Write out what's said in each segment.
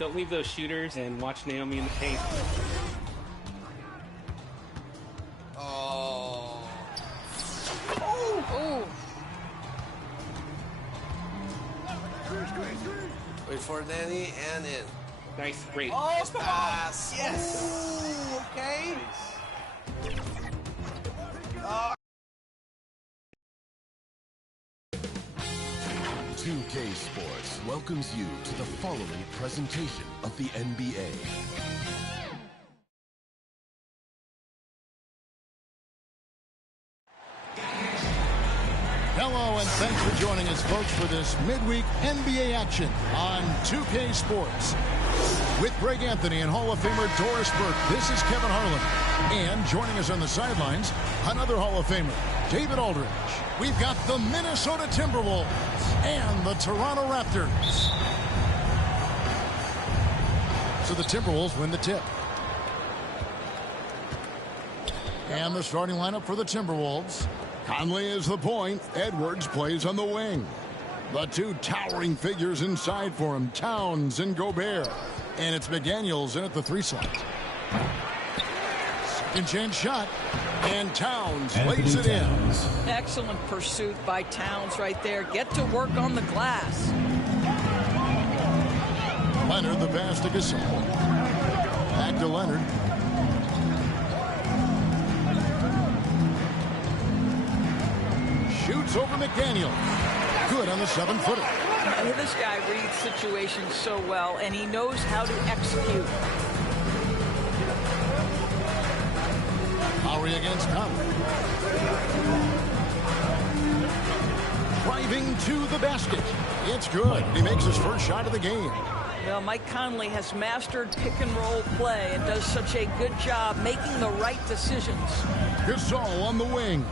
Don't leave those shooters and watch Naomi in the paint. Oh. Oh. Wait for Danny and in. Nice, great. Oh, pass. Yes. Ooh, Okay. Nice. 2K Sports welcomes you to the following presentation of the NBA. Hello, and thanks for joining us, folks, for this midweek NBA action on 2K Sports. With Greg Anthony and Hall of Famer Doris Burke, this is Kevin Harlan. And joining us on the sidelines, another Hall of Famer, David Aldridge. We've got the Minnesota Timberwolves and the Toronto Raptors. So the Timberwolves win the tip. And the starting lineup for the Timberwolves. Conley is the point. Edwards plays on the wing. The two towering figures inside for him, Towns and Gobert. And it's McDaniels in at the 3 slot. Second chance shot. And Towns lays it in. Excellent pursuit by Towns right there. Get to work on the glass. Leonard the pass to Gasol. Back to Leonard. Shoots over McDaniel. Good on the 7-footer. This guy reads situations so well, and he knows how to execute. Lowry against Conley. Driving to the basket. It's good. He makes his first shot of the game. Well, Mike Conley has mastered pick-and-roll play and does such a good job making the right decisions. Gasol on the wing.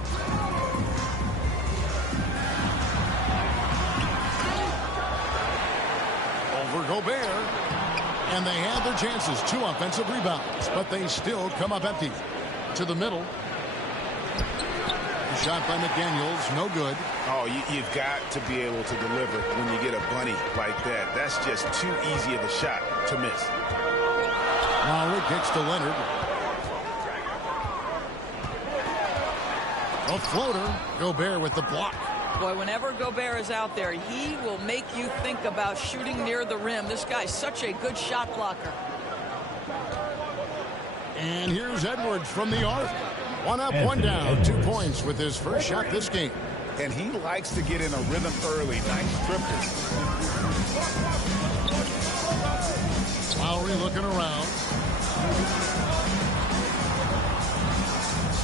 Over Gobert. And they had their chances. 2 offensive rebounds, but they still come up empty. To the middle. The shot by McDaniels, no good. Oh, you've got to be able to deliver when you get a bunny like that. That's just too easy of a shot to miss. Lowry kicks to Leonard. A floater. Gobert with the block. Boy, whenever Gobert is out there, he will make you think about shooting near the rim. This guy's such a good shot blocker. And here's Edwards from the arc. 1 up, 1 down. 2 points with his first shot this game. And he likes to get in a rhythm early. Nice tripper. Lowry looking around.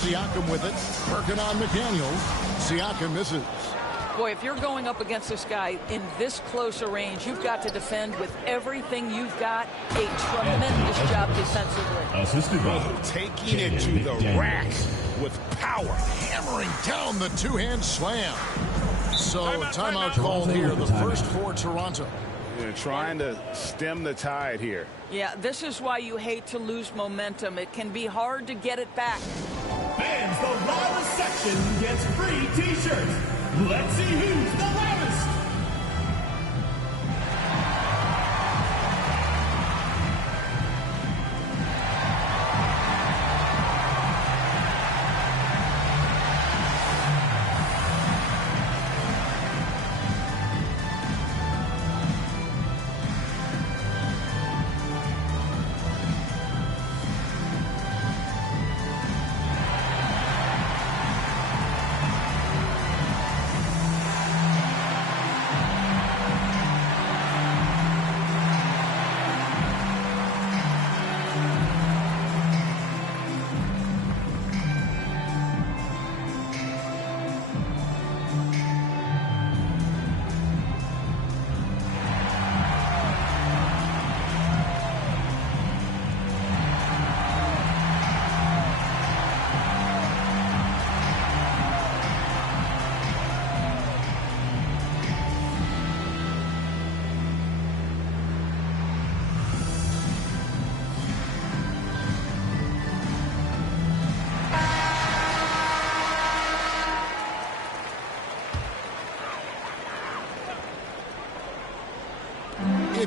Siakam with it. Working on McDaniels. Siakam misses. Boy, if you're going up against this guy in this close a range, you've got to defend with everything you've got. A tremendous job defensively. Taking it to the rack with power. Hammering down the 2-hand slam. So timeout called here. The first for Toronto. They're trying to stem the tide here. Yeah, this is why you hate to lose momentum. It can be hard to get it back. Fans, the loudest section gets free t-shirts. Let's see who's the loudest.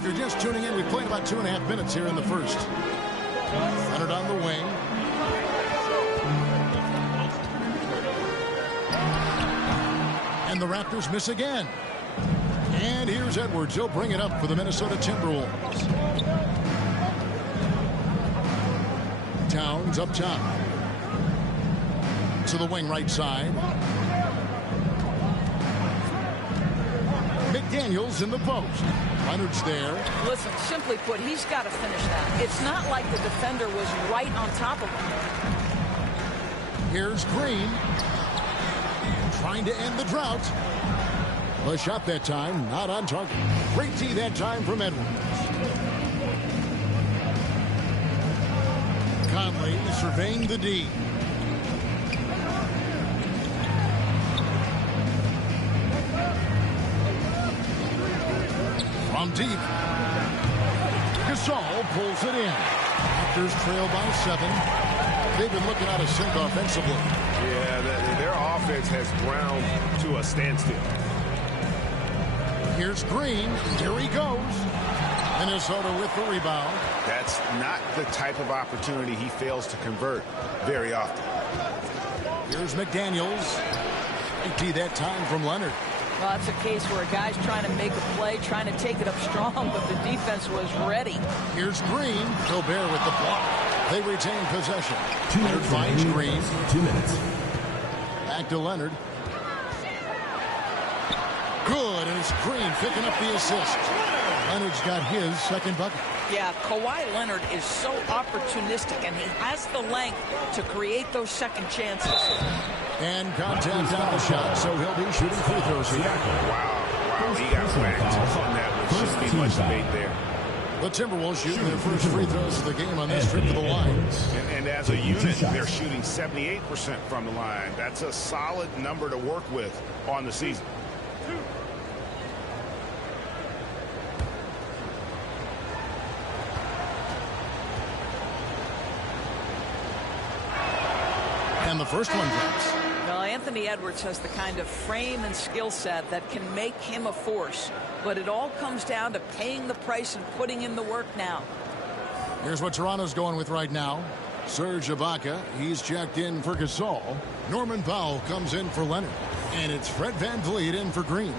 you're just tuning in, we played about 2.5 minutes here in the first. Leonard on the wing. And the Raptors miss again. And here's Edwards. He'll bring it up for the Minnesota Timberwolves. Towns up top. To the wing right side. McDaniels in the post. Leonard's there. Listen, simply put, he's got to finish that. It's not like the defender was right on top of him. Here's Green. Trying to end the drought. A shot that time, not on target. Great tee that time from Edwards. Conley surveying the D. From deep. Gasol pulls it in. Raptors trail by 7. They've been looking out of sync offensively. Yeah, their offense has ground to a standstill. Here's Green. Here he goes. Minnesota with the rebound. That's not the type of opportunity he fails to convert very often. Here's McDaniels. Great tee that time from Leonard. Well, that's a case where a guy's trying to make a play, trying to take it up strong, but the defense was ready. Here's Green. Gobert with the block. They retain possession. 2 Leonard minutes finds remaining. Green. 2 minutes. Back to Leonard. Good, and it's Green picking up the assist. Leonard's got his second bucket. Yeah, Kawhi Leonard is so opportunistic, and he has the length to create those second chances. And contact on the shot, so he'll be shooting free throws here. Wow, he got whacked on that one. Shouldn't be much debate there. The Timberwolves shooting their first free throws of the game on this trip to the line. And as a unit, they're shooting 78% from the line. That's a solid number to work with on the season. And the first one drops. Well, Anthony Edwards has the kind of frame and skill set that can make him a force. But it all comes down to paying the price and putting in the work now. Here's what Toronto's going with right now. Serge Ibaka, he's checked in for Gasol. Norman Powell comes in for Leonard. And it's Fred VanVleet in for Green.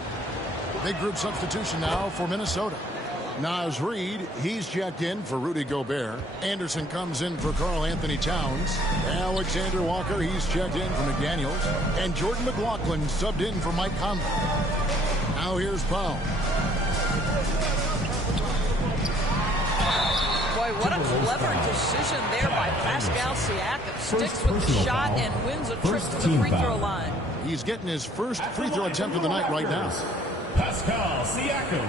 Big group substitution now for Minnesota. Naz Reid, he's checked in for Rudy Gobert. Anderson comes in for Karl Anthony Towns. Alexander Walker, he's checked in for McDaniels. And Jordan McLaughlin subbed in for Mike Conley. Now here's Powell. Boy, what a clever decision there by Pascal Siakam. Sticks with the shot and wins a trip to the free throw line. He's getting his first free throw attempt of the night right now. Pascal Siakam.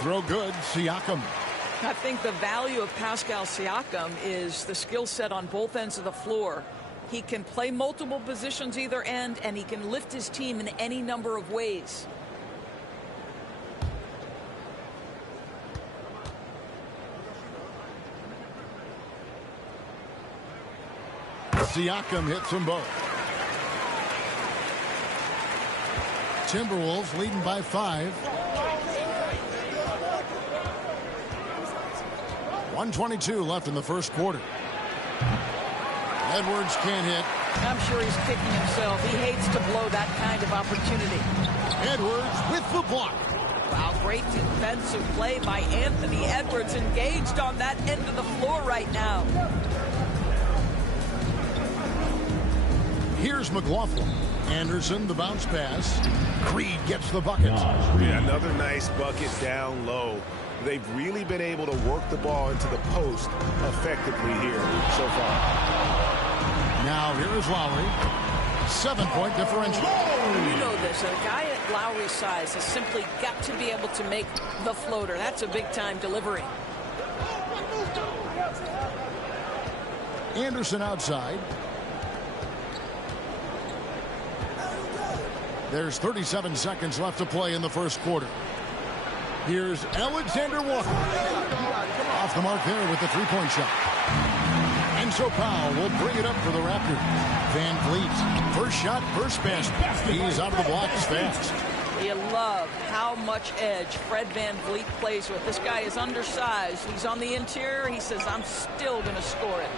Throw good, Siakam. I think the value of Pascal Siakam is the skill set on both ends of the floor. He can play multiple positions either end, and he can lift his team in any number of ways. Siakam hits them both. Timberwolves leading by 5. 1:22 left in the first quarter. Edwards can't hit. I'm sure he's kicking himself. He hates to blow that kind of opportunity. Edwards with the block. Wow, great defensive play by Anthony Edwards, engaged on that end of the floor right now. Here's McLaughlin. Anderson, the bounce pass. Creed gets the bucket. Yeah, another nice bucket down low. They've really been able to work the ball into the post effectively here so far. Now here is Lowry. 7-point differential. You know this. A guy at Lowry's size has simply got to be able to make the floater. That's a big-time delivery. Anderson outside. There's 37 seconds left to play in the first quarter. Here's Alexander Walker. Off the mark there with the three-point shot. And so Powell will bring it up for the Raptors. Van Vliet, first shot, first basket. He's out of the blocks fast. You love how much edge Fred Van Vliet plays with. This guy is undersized. He's on the interior. He says, I'm still going to score it.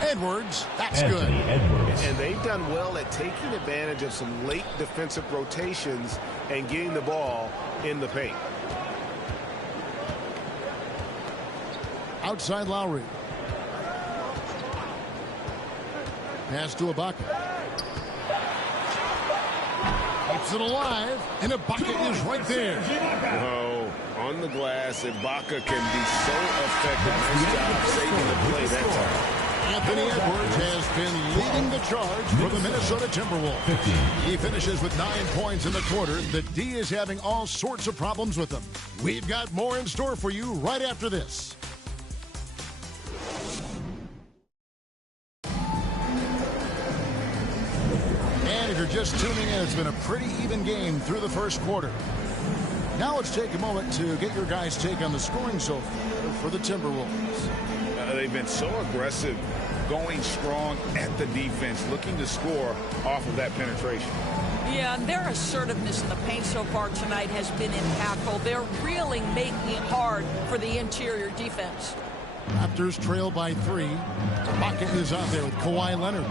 Edwards, that's good. Edwards. And they've done well at taking advantage of some late defensive rotations and getting the ball in the paint. Outside Lowry. Pass to Ibaka. Keeps it alive, and Ibaka is right there. Oh, on the glass, Ibaka can be so effective. Nice job saving the play that time. Anthony Edwards has been leading the charge for the Minnesota Timberwolves. He finishes with 9 points in the quarter. The D is having all sorts of problems with him. We've got more in store for you right after this. And if you're just tuning in, it's been a pretty even game through the first quarter. Now let's take a moment to get your guys' take on the scoring so far for the Timberwolves. They've been so aggressive, going strong at the defense, looking to score off of that penetration. Yeah, and their assertiveness in the paint so far tonight has been impactful. They're really making it hard for the interior defense. Raptors trail by 3. Ibaka is out there with Kawhi Leonard.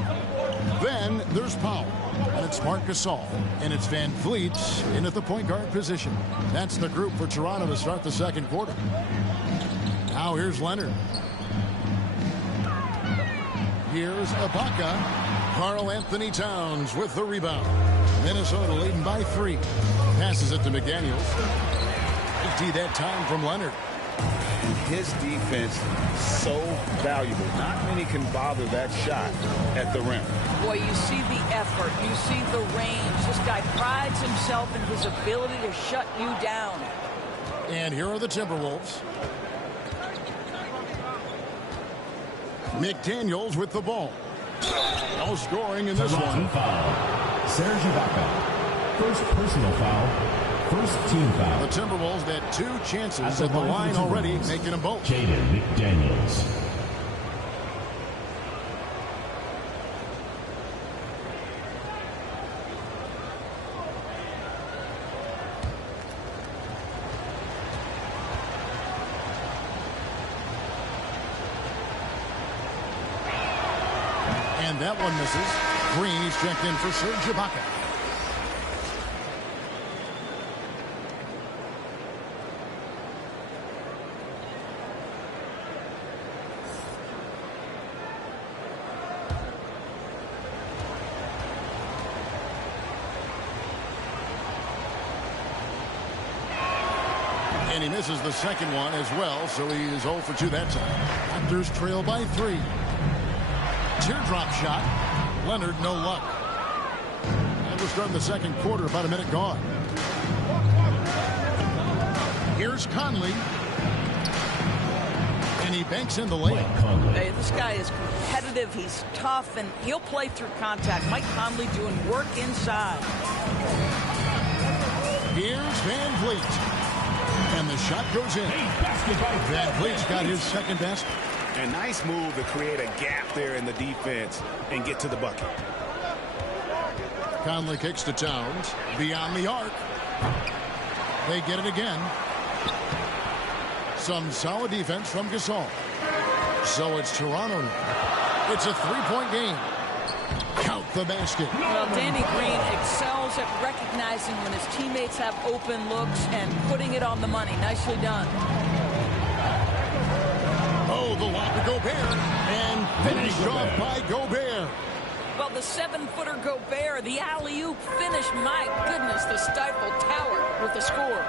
Then there's Powell, and it's Marc Gasol, and it's Van Vliet in at the point guard position. That's the group for Toronto to start the second quarter. Now here's Leonard. Here's Ibaka. Karl Anthony Towns with the rebound. Minnesota leading by 3. Passes it to McDaniels. 50 that time from Leonard. His defense so valuable. Not many can bother that shot at the rim. Boy, you see the effort. You see the range. This guy prides himself in his ability to shut you down. And here are the Timberwolves. McDaniels with the ball. No scoring in this one. Foul. Serge Ibaka. First personal foul. First team foul. The Timberwolves had 2 chances at the line already, making them both. Jaden McDaniels. And that one misses. Green is checked in for Serge Ibaka. And he misses the second one as well, so he is 0 for 2 that time. Raptors trail by 3. Teardrop shot. Leonard, no luck. And we're starting the second quarter, about a minute gone. Here's Conley. And he banks in the layup. Hey, this guy is competitive. He's tough, and he'll play through contact. Mike Conley doing work inside. Here's Van Vliet. And the shot goes in. Van Vliet's got his second basket. A nice move to create a gap there in the defense and get to the bucket. Conley kicks to Towns. Beyond the arc. They get it again. Some solid defense from Gasol. So it's Toronto now. It's a 3-point game. Count the basket. Well, Danny Green excels at recognizing when his teammates have open looks and putting it on the money. Nicely done. Oh, the lob to Gobert. And finished off by Gobert. Well, the 7-footer Gobert, the alley-oop finish. My goodness, the Stifle Tower with the score.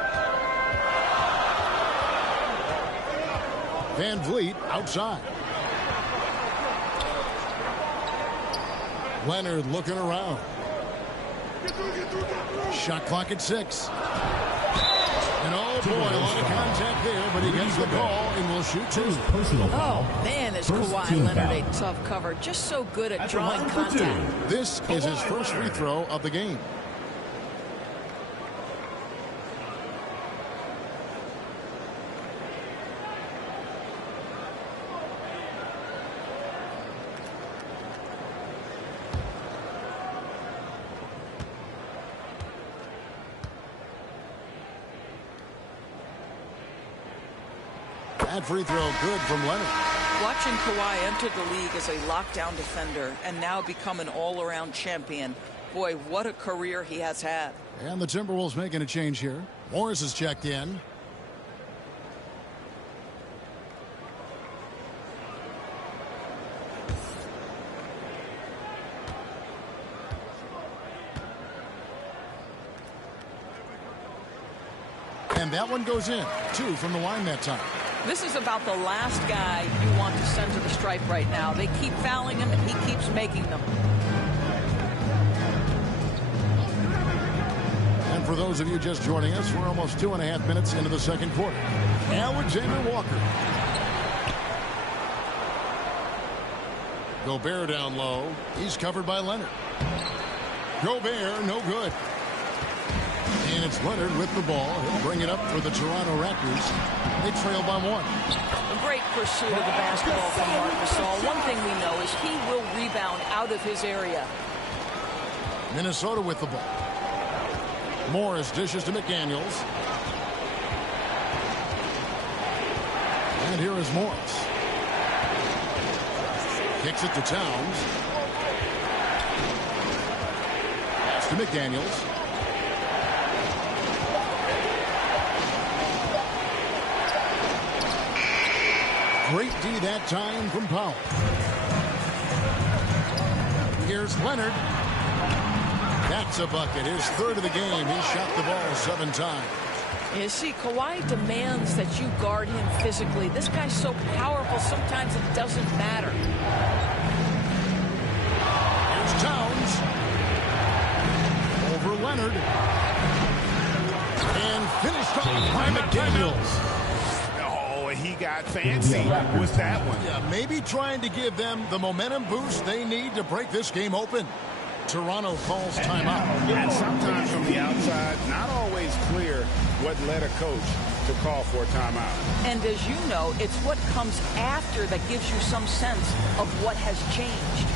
Van Vliet outside. Leonard looking around. Shot clock at 6. And oh boy, a lot of contact there, but he gets the ball and will shoot 2. Oh man, is Kawhi Leonard a tough cover. Just so good at drawing contact. This is his first free throw of the game. That free throw good from Leonard. Watching Kawhi enter the league as a lockdown defender and now become an all-around champion. Boy, what a career he has had. And the Timberwolves making a change here. Morris is checked in. And that one goes in. 2 from the line that time. This is about the last guy you want to send to the stripe right now. They keep fouling him, and he keeps making them. And for those of you just joining us, we're almost 2.5 minutes into the second quarter. Alexander Walker. Gobert down low. He's covered by Leonard. Gobert, no good. And it's Leonard with the ball. He'll bring it up for the Toronto Raptors. They trail by 1. A great pursuit of the basketball from Marc Gasol. One thing we know is he will rebound out of his area. Minnesota with the ball. Morris dishes to McDaniels. And here is Morris. Kicks it to Towns. Pass to McDaniels. Great D that time from Powell. Here's Leonard. That's a bucket. His 3rd of the game. He shot the ball 7 times. You see, Kawhi demands that you guard him physically. This guy's so powerful, sometimes it doesn't matter. Here's Towns. Over Leonard. And finished off by McDaniels. He got fancy with that one. Yeah, maybe trying to give them the momentum boost they need to break this game open. Toronto calls timeout. And sometimes from the outside, not always clear what led a coach to call for a timeout. And as you know, it's what comes after that gives you some sense of what has changed.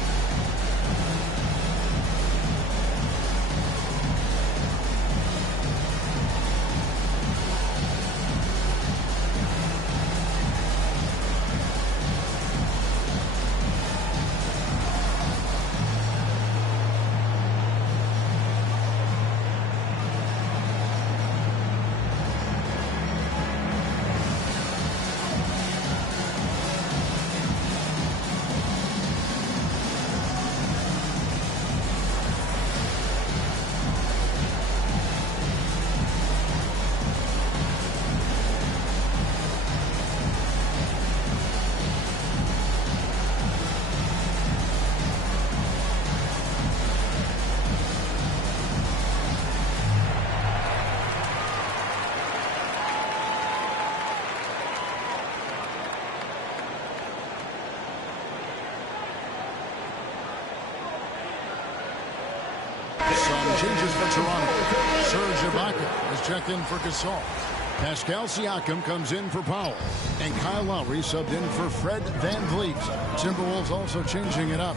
Some changes for Toronto. Serge Ibaka is checked in for Gasol. Pascal Siakam comes in for Powell. And Kyle Lowry subbed in for Fred VanVleet. Timberwolves also changing it up.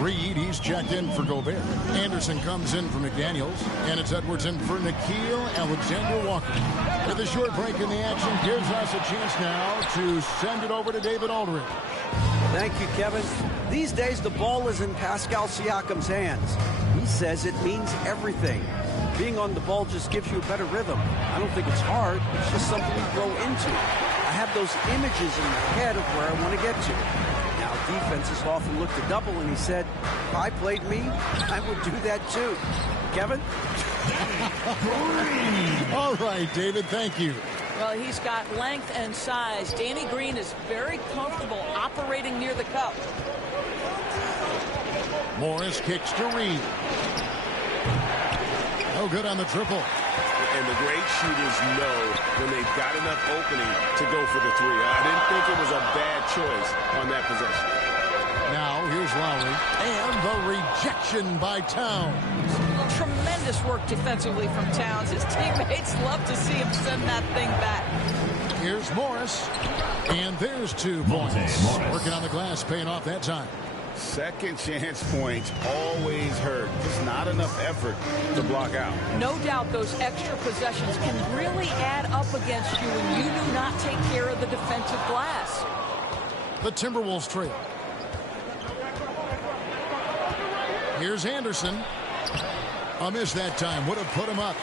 Reed, he's checked in for Gobert. Anderson comes in for McDaniels. And it's Edwards in for Nickeil Alexander-Walker. With a short break in the action, gives us a chance now to send it over to David Aldridge. Thank you, Kevin. These days, the ball is in Pascal Siakam's hands. He says it means everything. Being on the ball just gives you a better rhythm. I don't think it's hard. It's just something you grow into. I have those images in my head of where I want to get to. Now, defenses often look to double, and he said, if I played me, I would do that too. Kevin? All right, David, thank you. Well, he's got length and size. Danny Green is very comfortable operating near the cup. Morris kicks to Reed. No good on the triple. And the great shooters know when they've got enough opening to go for the 3. I didn't think it was a bad choice on that possession. Now here's Lowry. And the rejection by Towns. Tremendous work defensively from Towns. His teammates love to see him send that thing back. Here's Morris. And there's 2 points. Working on the glass, paying off that time. Second chance points always hurt. Just not enough effort to block out. No doubt those extra possessions can really add up against you when you do not take care of the defensive glass. The Timberwolves trail. Here's Anderson. A miss that time. Would have put him up.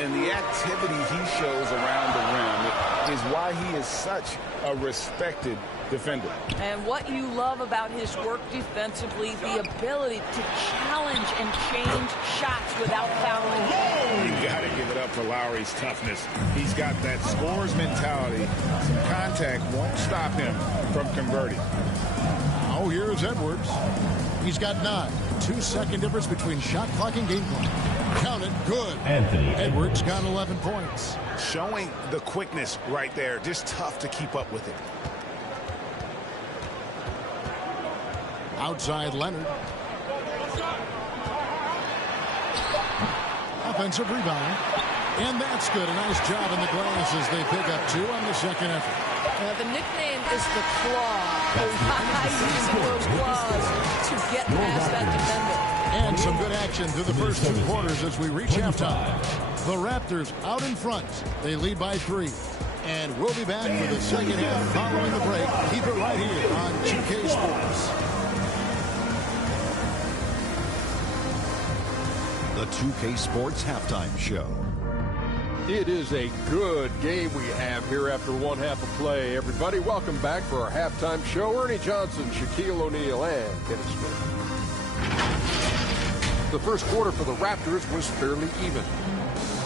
And the activity he shows around the rim is why he is such a respected defender. And what you love about his work defensively, the ability to challenge and change shots without fouling. You got to give it up for Lowry's toughness. He's got that scorer's mentality. Some contact won't stop him from converting. Oh, here's Edwards. He's got 9. 2-second difference between shot clock and game clock. Count it. Good. Anthony Edwards got 11 points. Showing the quickness right there. Just tough to keep up with it. Outside Leonard. Offensive rebound. And that's good. A nice job in the glass as they pick up 2 on the second effort. The nickname is the Claw. Using those claws to get past that defender. And some good action through the first 2 quarters as we reach halftime. The Raptors out in front. They lead by 3. And we'll be back for the second half following the break. Keep it right here on 2K Sports. The 2K Sports Halftime Show. It is a good game we have here after one half of play. Everybody, welcome back for our halftime show. Ernie Johnson, Shaquille O'Neal, and Dennis Smith. The first quarter for the Raptors was fairly even.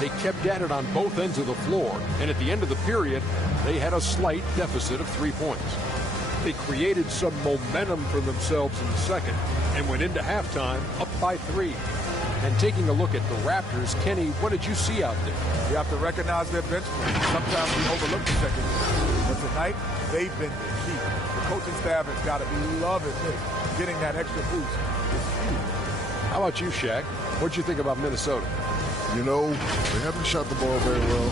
They kept at it on both ends of the floor, and at the end of the period, they had a slight deficit of 3 points. They created some momentum for themselves in the second and went into halftime up by 3. And taking a look at the Raptors, Kenny, what did you see out there? You have to recognize their bench play. Sometimes we overlook the second. But tonight, they've been the key. The coaching staff has got to be loving this. Getting that extra boost is huge. How about you, Shaq? What'd you think about Minnesota? You know, they haven't shot the ball very well.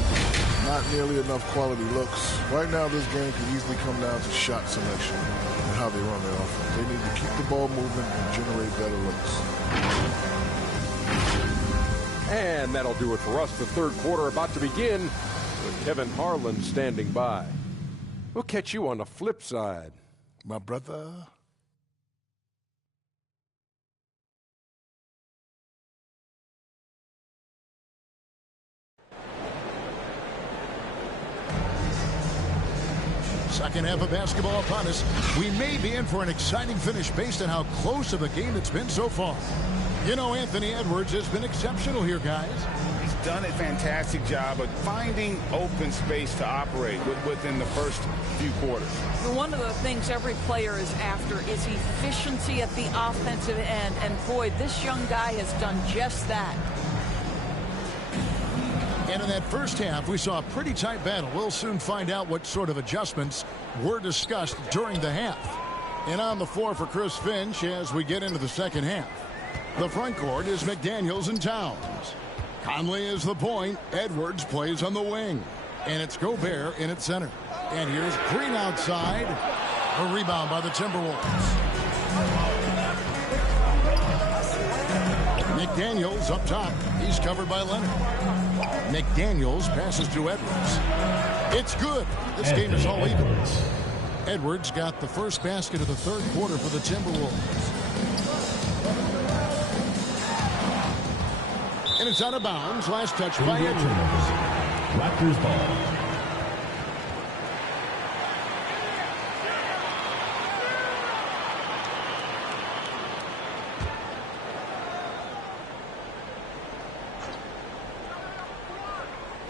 Not nearly enough quality looks. Right now, this game can easily come down to shot selection and how they run their offense. They need to keep the ball moving and generate better looks. And that'll do it for us. The third quarter about to begin with Kevin Harlan standing by. We'll catch you on the flip side, my brother. Second half of basketball upon us. We may be in for an exciting finish based on how close of a game it's been so far. You know, Anthony Edwards has been exceptional here, guys. He's done a fantastic job of finding open space to operate within the first few quarters. One of the things every player is after is efficiency at the offensive end. And boy, this young guy has done just that. And in that first half, we saw a pretty tight battle. We'll soon find out what sort of adjustments were discussed during the half. And on the floor for Chris Finch as we get into the second half. The front court is McDaniels and Towns. Conley is the point. Edwards plays on the wing. And it's Gobert in at center. And here's Green outside. A rebound by the Timberwolves. McDaniels up top. He's covered by Leonard. McDaniels passes to Edwards. It's good. This game is all even. Edwards got the first basket of the third quarter for the Timberwolves. And it's out of bounds. Last touch by Edwards. Raptors ball.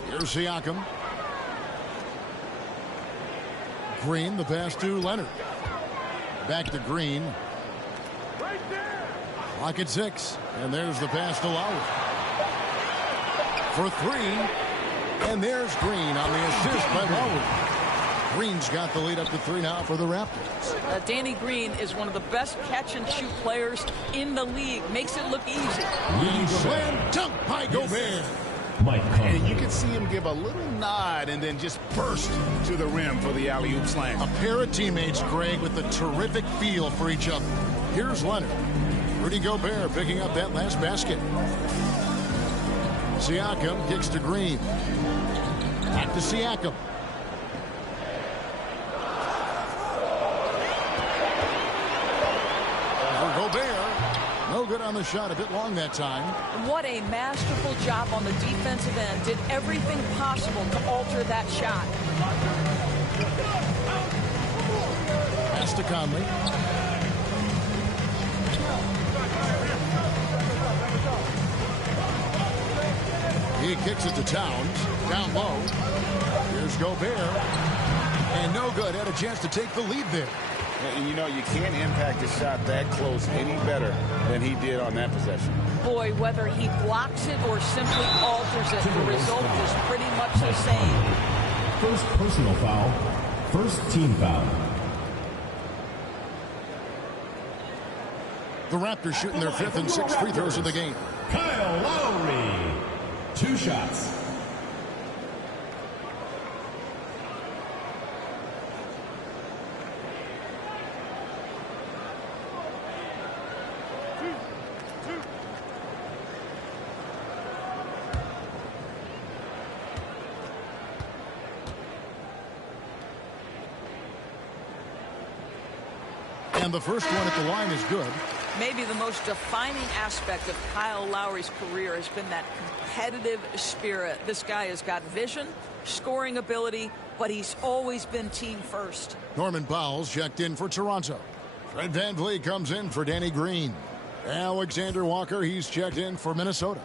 Here's Siakam. Green, the pass to Leonard. Back to Green. Clock at 6. And there's the pass to Lowry. For 3. And there's Green on the assist by Lowry. Green's got the lead up to 3 now for the Raptors. Danny Green is one of the best catch-and-shoot players in the league. Makes it look easy. Slam dunk by Gobert. And you can see him give a little nod and then just burst to the rim for the alley-oop slam. A pair of teammates, Greg, with a terrific feel for each other. Here's Leonard. Rudy Gobert picking up that last basket. Siakam kicks to Green. Back to Siakam. Over Gobert. No good on the shot. A bit long that time. What a masterful job on the defensive end. Did everything possible to alter that shot. Pass to Conley. He kicks it to Towns. Down low. Here's Gobert. And no good. Had a chance to take the lead there. And you know, you can't impact a shot that close any better than he did on that possession. Boy, whether he blocks it or simply alters it, the result is pretty much the same. First personal foul. First team foul. The Raptors shooting their 5th and 6th free throws of the game. Kyle Lowry. 2 shots. And the first one at the line is good. Maybe the most defining aspect of Kyle Lowry's career has been that competitive spirit. This guy has got vision, scoring ability, but he's always been team first. Norman Powell's checked in for Toronto. Fred VanVleet comes in for Danny Green. Alexander Walker, he's checked in for Minnesota.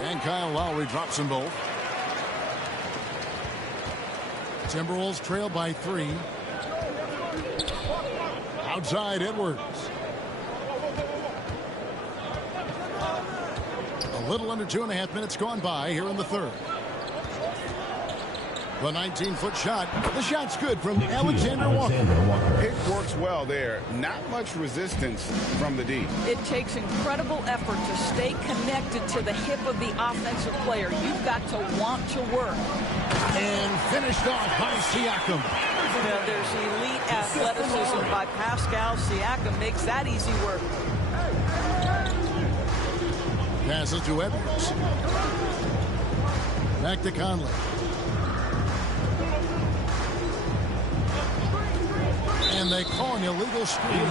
And Kyle Lowry drops them both. Timberwolves trail by 3. Outside Edwards. A little under 2.5 minutes gone by here in the third. The 19-foot shot. The shot's good from Alexander Walker. It works well there. Not much resistance from the D. It takes incredible effort to stay connected to the hip of the offensive player. You've got to want to work. And finished off by Siakam. Now, there's elite athleticism by Pascal Siakam. Makes that easy work. Passes to Edwards. Back to Conley. And they call an illegal screen.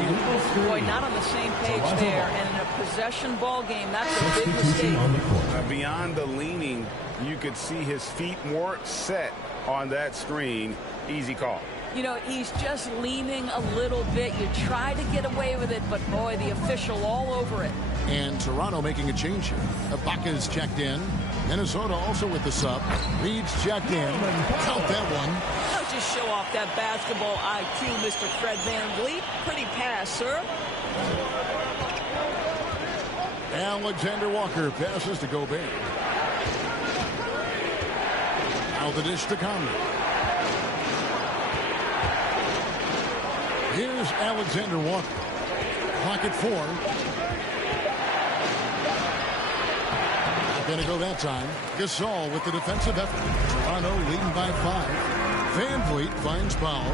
Boy, not on the same page there. And in a possession ball game, that's a big mistake. Beyond the leaning, you could see his feet more set on that screen. Easy call. You know, he's just leaning a little bit. You try to get away with it, but boy, the official all over it. And Toronto making a change here. Ibaka's checked in. Minnesota also with the sub. Reed's checked in. Count that one. Don't just show off that basketball IQ, Mr. Fred VanVleet. Pretty pass, sir. Alexander Walker passes to Gobert. Now the dish to Conley. Here's Alexander Walker. Clock at 4. Not going to go that time. Gasol with the defensive effort. Toronto leading by 5. VanVleet finds Powell.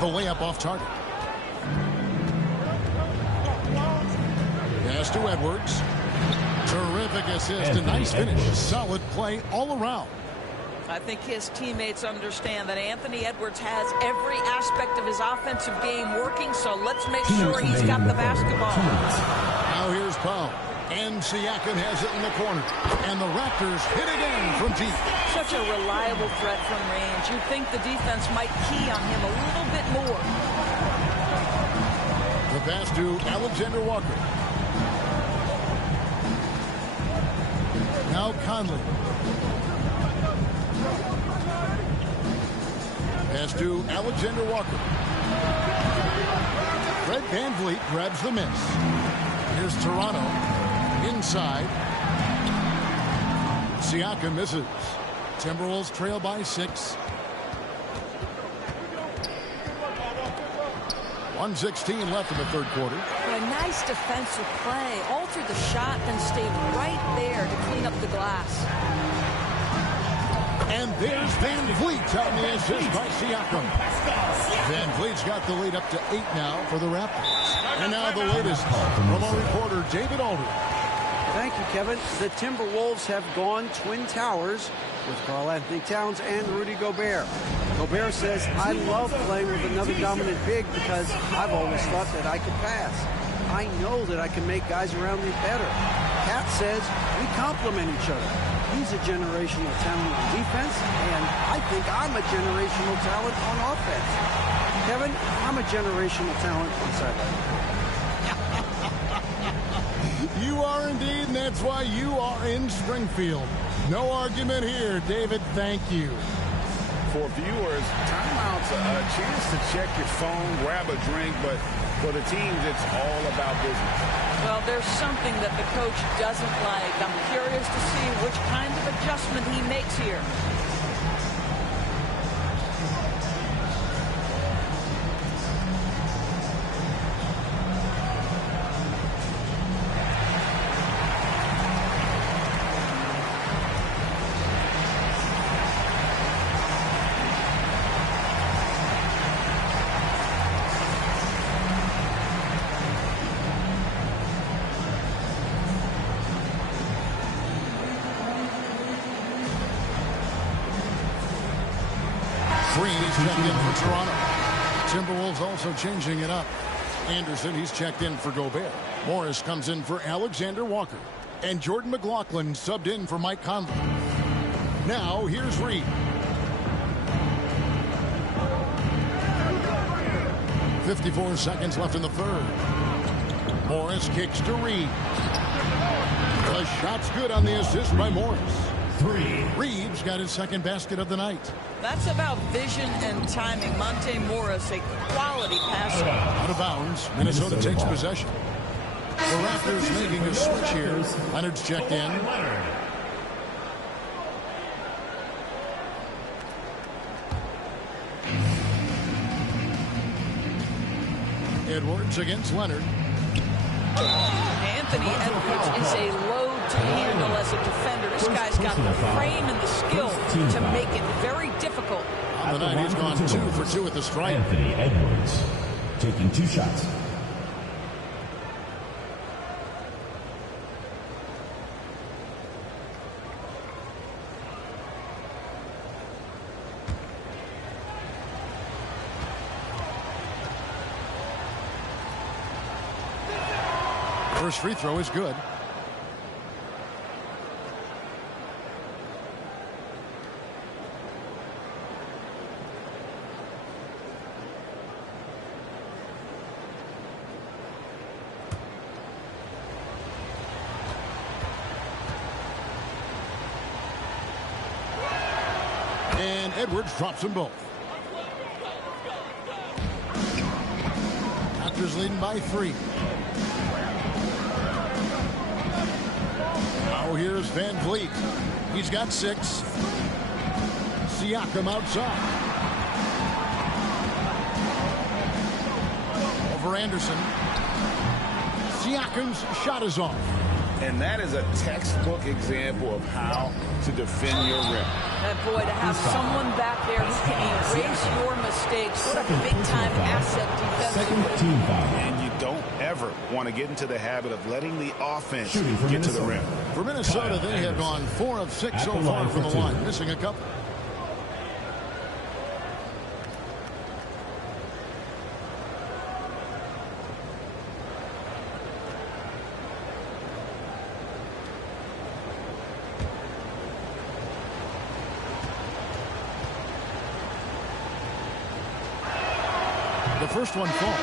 The layup off target. Pass to Edwards. Terrific assist. A nice finish. Solid play all around. I think his teammates understand that Anthony Edwards has every aspect of his offensive game working, so let's make sure he's got the basketball. Now here's Powell. And Siakam has it in the corner. And the Raptors hit again from deep. Such a reliable threat from range. You'd think the defense might key on him a little bit more. The pass to Alexander Walker. Now Conley. Pass to Alexander Walker. Fred VanVleet grabs the miss. Here's Toronto. Inside. Siakam misses. Timberwolves trail by 6. 1:16 left in the third quarter. A nice defensive play. Altered the shot and stayed right there to clean up the glass. And There's Van Vliet on the assist by Siakam. Van Vliet's got the lead up to 8 now for the Raptors. And now the latest from our reporter, David Aldridge. Thank you, Kevin. The Timberwolves have gone Twin Towers with Karl-Anthony Towns and Rudy Gobert. Gobert says, I love playing with another dominant big because I've always thought that I could pass. I know that I can make guys around me better. Cat says, we complement each other. He's a generational talent on defense, and I think I'm a generational talent on offense. Kevin, I'm a generational talent on sideline. You are indeed, and that's why you are in Springfield. No argument here, David. Thank you. For viewers, timeouts are a chance to check your phone, grab a drink, but for the teams, it's all about business. Well, there's something that the coach doesn't like. I'm curious to see which kind of adjustment he makes here. Checked in for Toronto. Timberwolves also changing it up. Anderson, he's checked in for Gobert. Morris comes in for Alexander Walker. And Jordan McLaughlin subbed in for Mike Conley. Now, here's Reed. 54 seconds left in the third. Morris kicks to Reed. The shot's good on the assist by Morris. Reed's got his second basket of the night. That's about vision and timing. Monte Morris, a quality passer. Out of bounds. Minnesota takes possession. The Raptors making a switch here. Leonard's checked in. Edwards against Leonard. Anthony Edwards is a load to handle as a defender. This guy's got the frame and the skill to make it very difficult. On the night, he's gone 2 for 2 at the stripe. Anthony Edwards taking 2 shots. First free throw is good. And Edwards drops them both. Raptors leading by 3. Now here's Van Vliet. He's got 6. Siakam outside. Over Anderson. Siakam's shot is off. And that is a textbook example of how to defend your rim. And boy, to have someone back there who can erase your mistakes, what a big-time asset defensively. And you don't ever want to get into the habit of letting the offense get to the rim. For Minnesota, they have gone 4 of 6 so far from the line, missing a couple. The first one falls.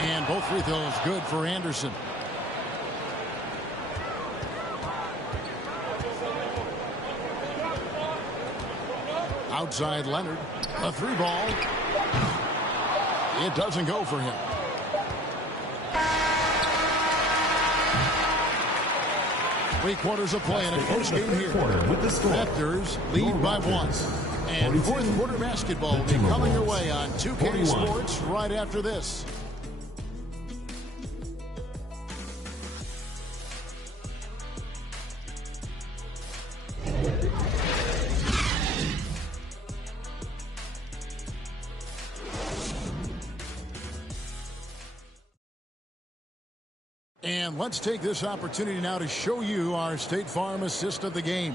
And both free throws good for Anderson. Outside Leonard. A 3 ball. It doesn't go for him. 3 quarters of play in a close game here. Raptors lead by 1. And fourth quarter basketball will be coming your way on 2K Sports right after this. And let's take this opportunity now to show you our State Farm assist of the game.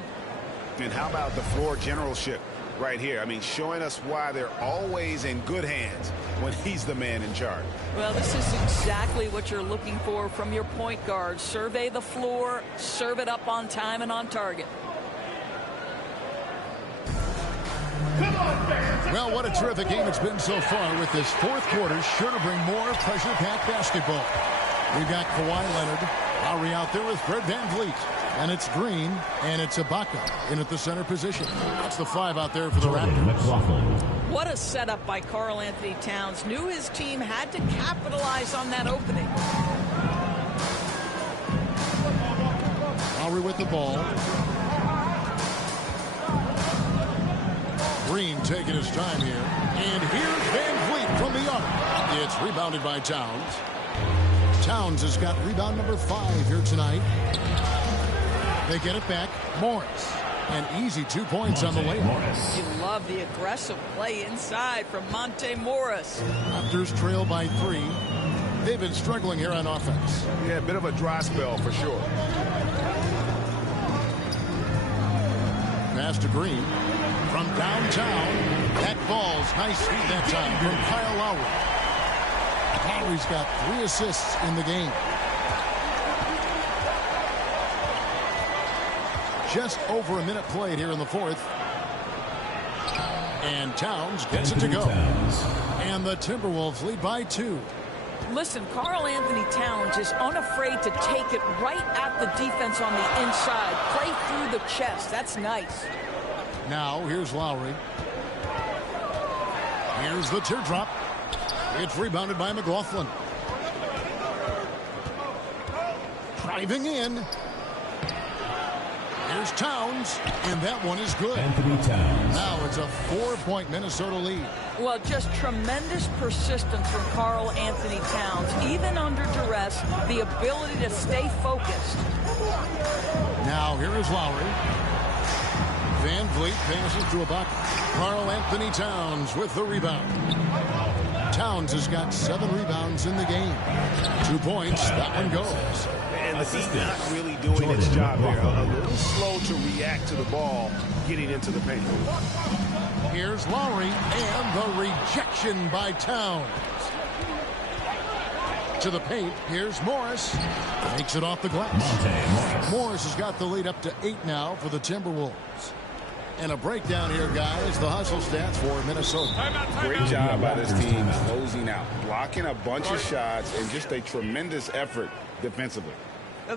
And how about the floor generalship right here? I mean, showing us why they're always in good hands when he's the man in charge. Well, this is exactly what you're looking for from your point guard. Survey the floor, serve it up on time and on target. Well, what a terrific game it's been so far, with this fourth quarter sure to bring more pressure-packed basketball. We've got Kawhi Leonard, Lowry out there with Fred VanVleet. And it's Green, and it's Ibaka in at the center position. That's the 5 out there for the Raptors. What a setup by Karl Anthony Towns. Knew his team had to capitalize on that opening. Lowry with the ball. Green taking his time here. And here's VanVleet from the arc. It's rebounded by Towns. Towns has got rebound number 5 here tonight. They get it back. Morris. An easy 2 points on the layup. You love the aggressive play inside from Monte Morris. Raptors trail by 3. They've been struggling here on offense. Yeah, a bit of a dry spell for sure. Pass to Green. From downtown. That ball's nice feed that time from Kyle Lowry. Lowry's got 3 assists in the game. Just over a minute played here in the fourth. And Towns gets it to go. And the Timberwolves lead by 2. Listen, Karl Anthony Towns is unafraid to take it right at the defense on the inside. Play through the chest. That's nice. Now, here's Lowry. Here's the teardrop. It's rebounded by McLaughlin. Driving in. Here's Towns, and that one is good. Anthony Towns. Now it's a 4-point Minnesota lead. Well, just tremendous persistence from Karl Anthony Towns. Even under duress, the ability to stay focused. Now here is Lowry. VanVleet passes to Ibaka. Karl Anthony Towns with the rebound. Towns has got 7 rebounds in the game. 2 points, that one goes. And the defense not really doing its job there. A little slow to react to the ball getting into the paint. Here's Lowry, and the rejection by Towns. To the paint, here's Morris. Takes it off the glass. Morris has got the lead up to 8 now for the Timberwolves. And a breakdown here, guys. The hustle stats for Minnesota. Great job by this team closing out, blocking a bunch of shots, and just a tremendous effort defensively.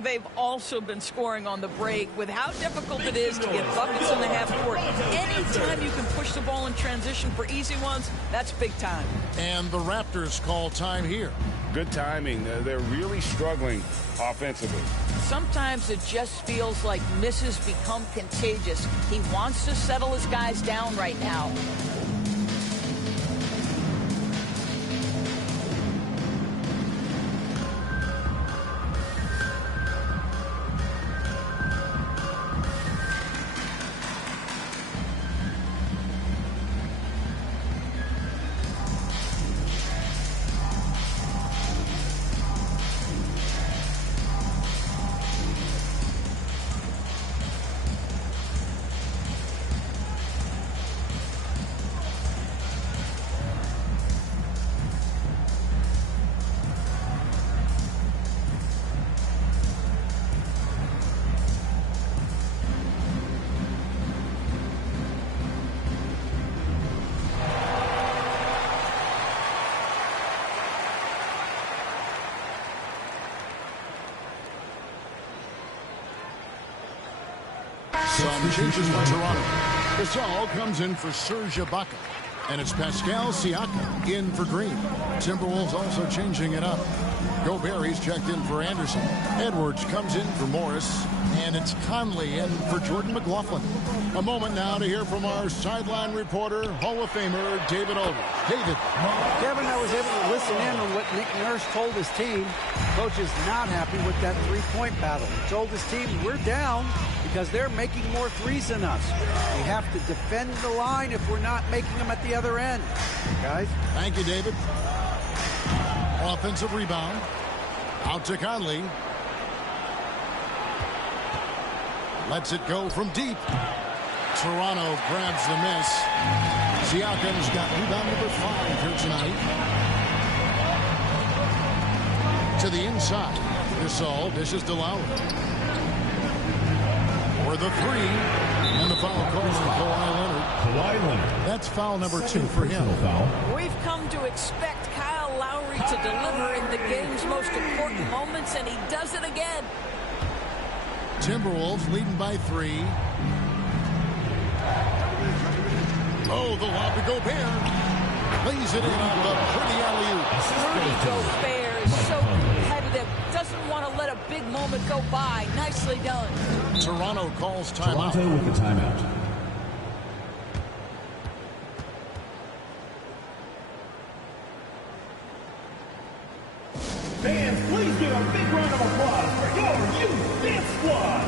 They've also been scoring on the break. With how difficult it is to get buckets in the half court, anytime you can push the ball in transition for easy ones, that's big time. And the Raptors call time here. Good timing. They're really struggling offensively. Sometimes it just feels like misses become contagious. He wants to settle his guys down right now. Some changes for Toronto. Gasol comes in for Serge Ibaka. And it's Pascal Siakam in for Green. Timberwolves also changing it up. Gobert's checked in for Anderson. Edwards comes in for Morris. And it's Conley in for Jordan McLaughlin. A moment now to hear from our sideline reporter, Hall of Famer David Aldridge. David. Kevin, I was able to listen in on what Nick Nurse told his team. Coach is not happy with that three-point battle. He told his team, we're down because they're making more threes than us. We have to defend the line if we're not making them at the other end. Guys? Thank you, David. Offensive rebound. Out to Conley. Lets it go from deep. Toronto grabs the miss. Siakam's got rebound number 5 here tonight. To the inside. Gasol dishes to Lowry. For the 3. And the foul call on Kawhi Leonard. That's foul number 2 for him. We've come to expect Kyle Lowry to deliver in the game's most important moments, and he does it again. Timberwolves leading by 3. Oh, the lob to Gobert. Lays it in on the pretty alley-oop. Rudy Gobert is so competitive. Doesn't want to let a big moment go by. Nicely done. Toronto calls timeout. Toronto with the timeout. Fans, please give a big round of applause for your youth dance squad.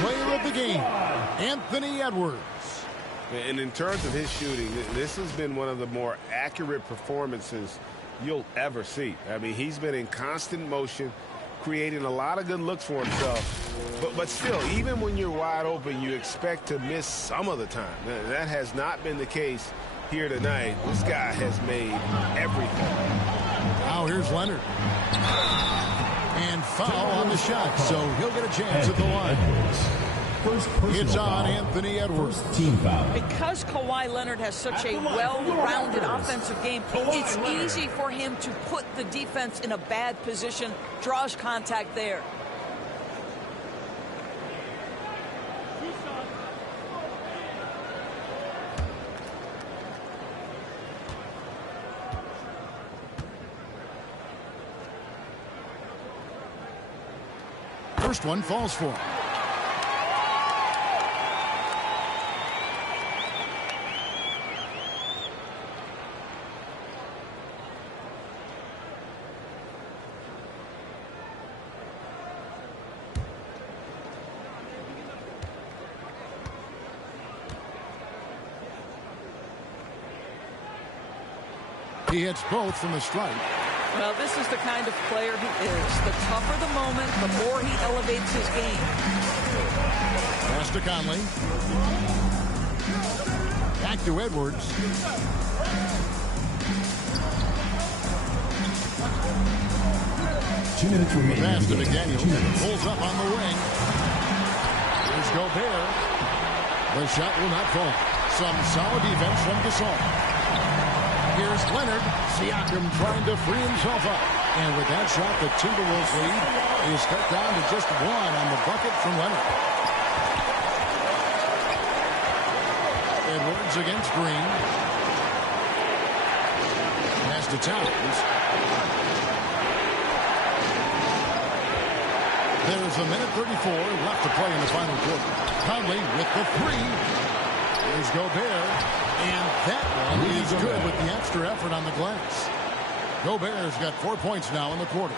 Player of the game, Anthony Edwards. And in terms of his shooting, this has been one of the more accurate performances you'll ever see. I mean, he's been in constant motion, creating a lot of good looks for himself. But still, even when you're wide open, you expect to miss some of the time. That has not been the case here tonight. This guy has made everything. Now here's Leonard. And foul on the shot, so he'll get a chance at the line. It's on Anthony Edwards. Team foul. Because Kawhi Leonard has such a well-rounded offensive game, it's easy for him to put the defense in a bad position, draws contact there. First one falls for him. He hits both from the strike. Well, this is the kind of player he is. The tougher the moment, the more he elevates his game. Pass to Conley. Back to Edwards. Two minutes remaining. Pass to McDaniel. Pulls up on the wing. Here's Gobert. The shot will not fall. Some solid defense from Gasol. Here's Leonard. Siakam trying to free himself up. And with that shot, the Timberwolves lead is cut down to just 1 on the bucket from Leonard. Edwards against Green. Pass to Towns. There's a minute 34 left to play in the final quarter. Conley with the three. Here's Gobert. And that one is good with the extra effort on the glass. Gobert's got 4 points now in the quarter.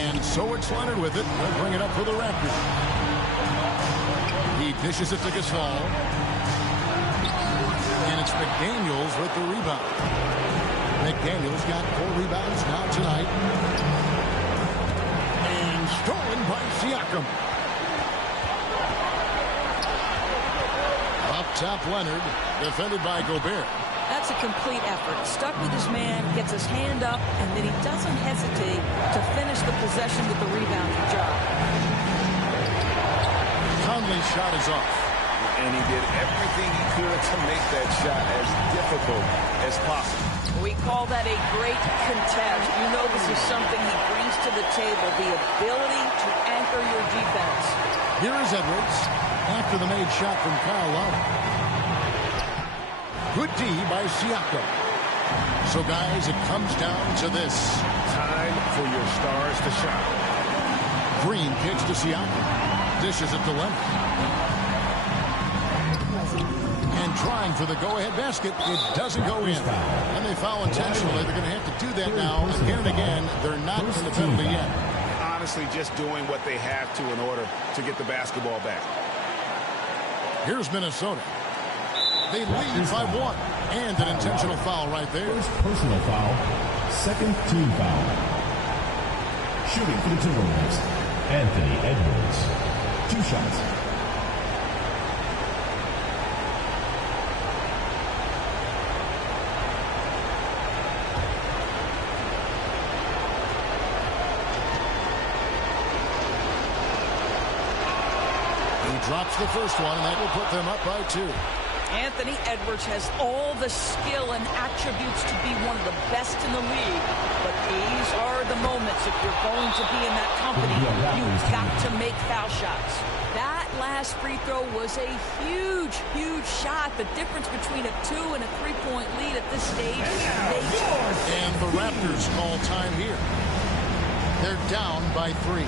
And so it's Leonard with it. They'll bring it up for the Raptors. He dishes it to Gasol. And it's McDaniels with the rebound. McDaniels got 4 rebounds now tonight. And stolen by Siakam. Up top, Leonard, defended by Gobert. That's a complete effort. Stuck with his man, gets his hand up, and then he doesn't hesitate to finish the possession with the rebounding job. Conley's shot is off. And he did everything he could to make that shot as difficult as possible. We call that a great contest. You know this is something he brings to the table, the ability to anchor your defense. Here is Edwards after the made shot from Kyle Lowry. Good D by Siakam. So, guys, it comes down to this. Time for your stars to shine. Green kicks to Siakam. Dishes it to Leonard. And trying for the go-ahead basket. It doesn't go in. And they foul intentionally. They're going to have to do that now again and again. They're not in the penalty yet. Honestly, just doing what they have to in order to get the basketball back. Here's Minnesota. They lead by 1. And an intentional foul right there. First personal foul, second team foul. Shooting for the Timberwolves, Anthony Edwards. 2 shots. He drops the first one, and that will put them up by 2. Anthony Edwards has all the skill and attributes to be one of the best in the league. But these are the moments, if you're going to be in that company, you've got to make foul shots. That last free throw was a huge, huge shot. The difference between a 2 and a 3-point lead at this stage is major. And the Raptors call time here. They're down by 3.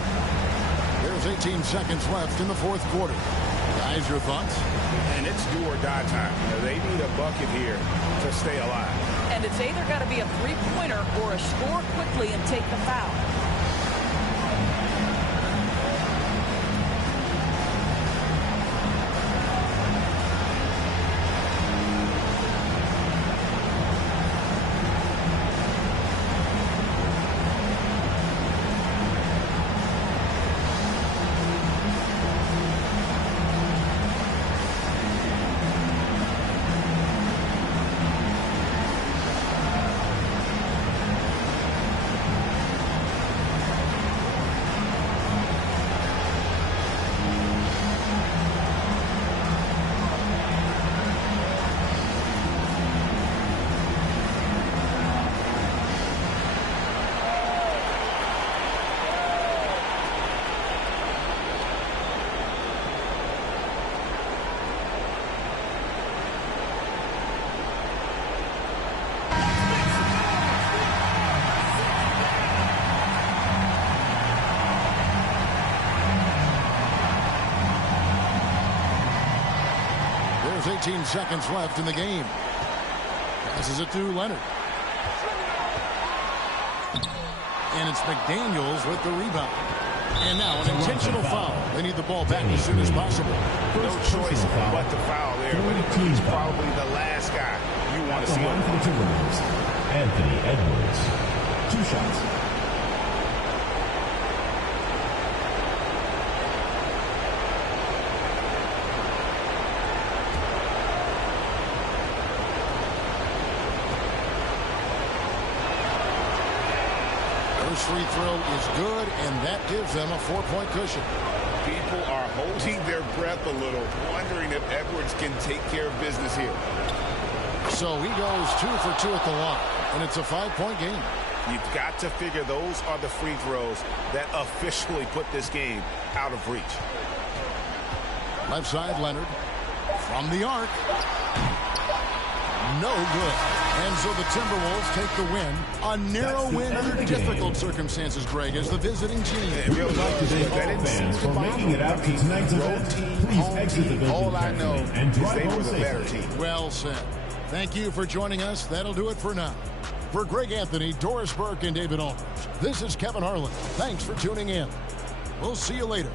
There's 18 seconds left in the fourth quarter. Guys, your thoughts? And it's do or die time. They need a bucket here to stay alive. And it's either got to be a three-pointer or a score quickly and take the foul. There's 18 seconds left in the game. Passes it to Leonard. And it's McDaniels with the rebound. And now an intentional foul. They need the ball back as soon as possible. No choice but to foul there, but he's probably the last guy you want to see on the Timberwolves. Anthony Edwards. 2 shots. Free throw is good, and that gives them a 4-point cushion. People are holding their breath a little, wondering if Edwards can take care of business here. So he goes 2 for 2 at the line, and it's a 5-point game. You've got to figure those are the free throws that officially put this game out of reach. Left side, Leonard. From the arc. no good. And so the Timberwolves take the win. A narrow win under difficult circumstances, Greg, as the visiting team. We would like to thank all fans for making it out to tonight's event. Please exit the building All I know and is drive they home were the better safely. team. Well said. Thank you for joining us. That'll do it for now. For Greg Anthony, Doris Burke, and David Aldridge, this is Kevin Harlan. Thanks for tuning in. We'll see you later.